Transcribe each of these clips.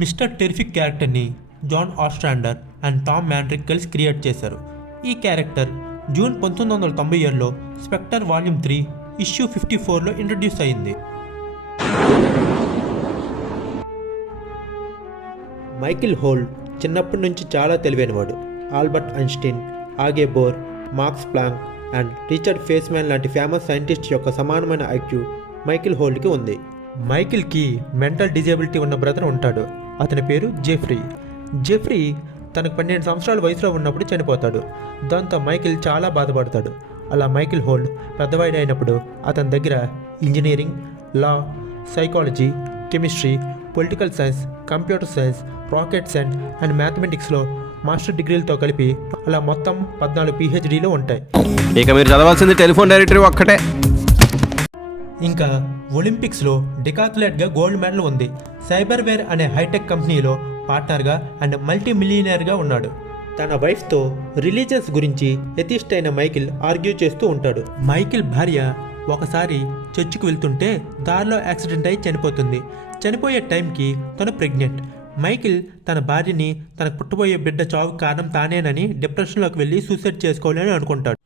Mister terrific క్యారెక్టర్ని John Ostrander and Tom Mandrake కలిసి create చేశారు. ఈ క్యారెక్టర్ జూన్ 1997లో స్పెక్టర్ వాల్యూమ్ 3 ఇష్యూ 54లో ఇంట్రడ్యూస్ అయింది. మైకిల్ హోల్డ్ చిన్నప్పటి నుంచి చాలా తెలివైనవాడు. Albert Einstein, Aage Bohr, Max Planck and Richard Feynman లాంటి ఫేమస్ సైంటిస్ట్ యొక్క సమానమైన ఐక్యూ మైకిల్ హోల్డ్కి ఉంది. మైకిల్కి మెంటల్ డిజేబిలిటీ ఉన్న బ్రదర్ ఉంటాడు. అతని పేరు జెఫ్రీ తనకు 12 సంవత్సరాల వయసులో ఉన్నప్పుడు చనిపోతాడు. దాంతో మైకిల్ చాలా బాధపడతాడు. అలా మైకిల్ హోల్డ్ పెద్దవాడి అయినప్పుడు అతని దగ్గర engineering, law, psychology, chemistry, political science, computer science, rocket science and మ్యాథమెటిక్స్లో మాస్టర్ డిగ్రీలతో కలిపి అలా మొత్తం 14 PhDలు ఉంటాయి. ఇక మీరు చదవాల్సింది టెలిఫోన్ డైరెక్టరీ ఒక్కటే. ఇంకా ఒలింపిక్స్లో డికాథ్లెట్గా గోల్డ్ మెడల్ ఉంది. సైబర్వేర్ అనే హైటెక్ కంపెనీలో పార్ట్నర్గా అండ్ మల్టీ మిలియనర్గా ఉన్నాడు. తన వైఫ్తో రిలీజియన్స్ గురించి ఎథిస్ట్ అయిన మైకిల్ ఆర్గ్యూ చేస్తూ ఉంటాడు. మైకిల్ భార్య ఒకసారి చర్చికి వెళ్తుంటే దారిలో యాక్సిడెంట్ అయి చనిపోతుంది. చనిపోయే టైంకి తను ప్రెగ్నెంట్. మైకిల్ తన భార్యని తనకు పుట్టబోయే బిడ్డ చావుకు కారణం తానేనని డిప్రెషన్లోకి వెళ్ళి సూసైడ్ చేసుకోవాలని అనుకుంటాడు.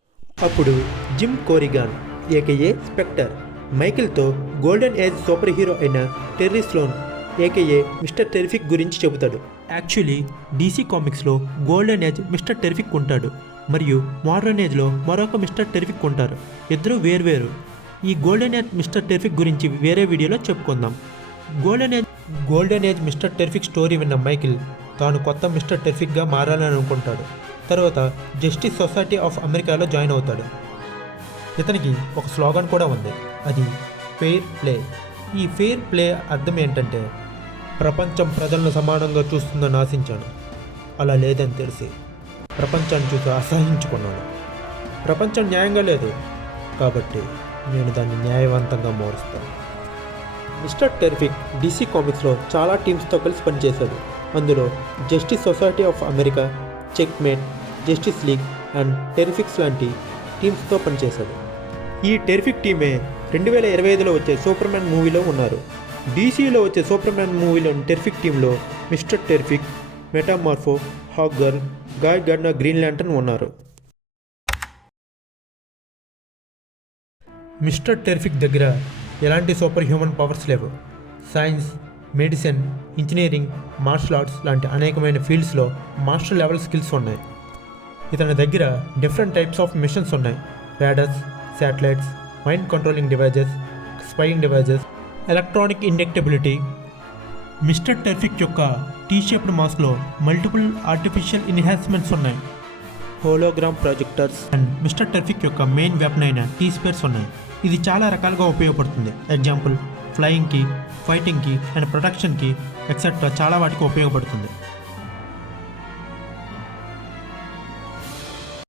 అప్పుడు జిమ్ కోరిగాన్ ఏకేఏ స్పెక్టర్ మైకిల్తో గోల్డెన్ ఏజ్ సూపర్ హీరో అయిన Terry Sloane AKA mister terrific గురించి చెబుతాడు. యాక్చువల్లీ DC కామిక్స్లో గోల్డెన్ ఏజ్ మిస్టర్ టెరిఫిక్ ఉంటాడు మరియు మోడర్న్ ఏజ్లో మరొక మిస్టర్ టెరిఫిక్ ఉంటారు. ఇద్దరు వేర్వేరు. ఈ గోల్డెన్ ఏజ్ మిస్టర్ టెరిఫిక్ గురించి వేరే వీడియోలో చెప్పుకుందాం. Golden age mister terrific story విన్న మైకిల్ తాను కొత్త మిస్టర్ టెరిఫిక్గా మారాలని అనుకుంటాడు. తర్వాత జస్టిస్ సొసైటీ ఆఫ్ అమెరికాలో జాయిన్ అవుతాడు. ఇతనికి ఒక స్లోగన్ కూడా ఉంది, అది ఫెయిర్ ప్లే. ఈ ఫెయిర్ ప్లే అర్థం ఏంటంటే ప్రపంచం ప్రజలను సమానంగా చూస్తుందని ఆశించాను, అలా లేదని తెలిసి ప్రపంచాన్ని చూసి అసహించుకున్నాను. ప్రపంచం న్యాయంగా లేదు కాబట్టి నేను దాన్ని న్యాయవంతంగా మారుస్తాను. మిస్టర్ టెరిఫిక్ DC కామిక్స్లో చాలా టీమ్స్తో కలిసి పనిచేశాడు. అందులో Justice Society of America, Checkmate, Justice League and Terrifics లాంటి టీమ్స్తో పనిచేశాడు. ఈ టెరిఫిక్ టీమే 2025లో వచ్చే సూపర్ మ్యాన్ మూవీలో ఉన్నారు. DCలో వచ్చే సూపర్ మ్యాన్ మూవీలోని టెరిఫిక్ టీంలో mister terrific, Metamorpho, Hawkgirl, Guy Gardner, Green Lantern ఉన్నారు. మిస్టర్ టెరిఫిక్ దగ్గర ఎలాంటి సూపర్ హ్యూమన్ పవర్స్ లేవు. Science, medicine, engineering, martial arts లాంటి అనేకమైన ఫీల్డ్స్లో మాస్టర్ లెవెల్ స్కిల్స్ ఉన్నాయి. ఇతని దగ్గర డిఫరెంట్ టైప్స్ ఆఫ్ మిషన్స్ ఉన్నాయి. Radars, satellites, mind controlling devices, spying devices, electronic inductability. Mister terrific యొక్క T-షేప్డ్ మాస్క్లో మల్టిపుల్ ఆర్టిఫిషియల్ ఎన్హాన్స్మెంట్స్ ఉన్నాయి. Hologram projectors and mister terrific యొక్క మెయిన్ వెపన్ అయిన T-స్పేర్స్ ఉన్నాయి. ఇది చాలా రకాలుగా ఉపయోగపడుతుంది. ఎగ్జాంపుల్ ఫ్లయింగ్కి, ఫైటింగ్కి అండ్ ప్రొటెక్షన్కి ఎక్సెట్రా చాలా వాటికి ఉపయోగపడుతుంది.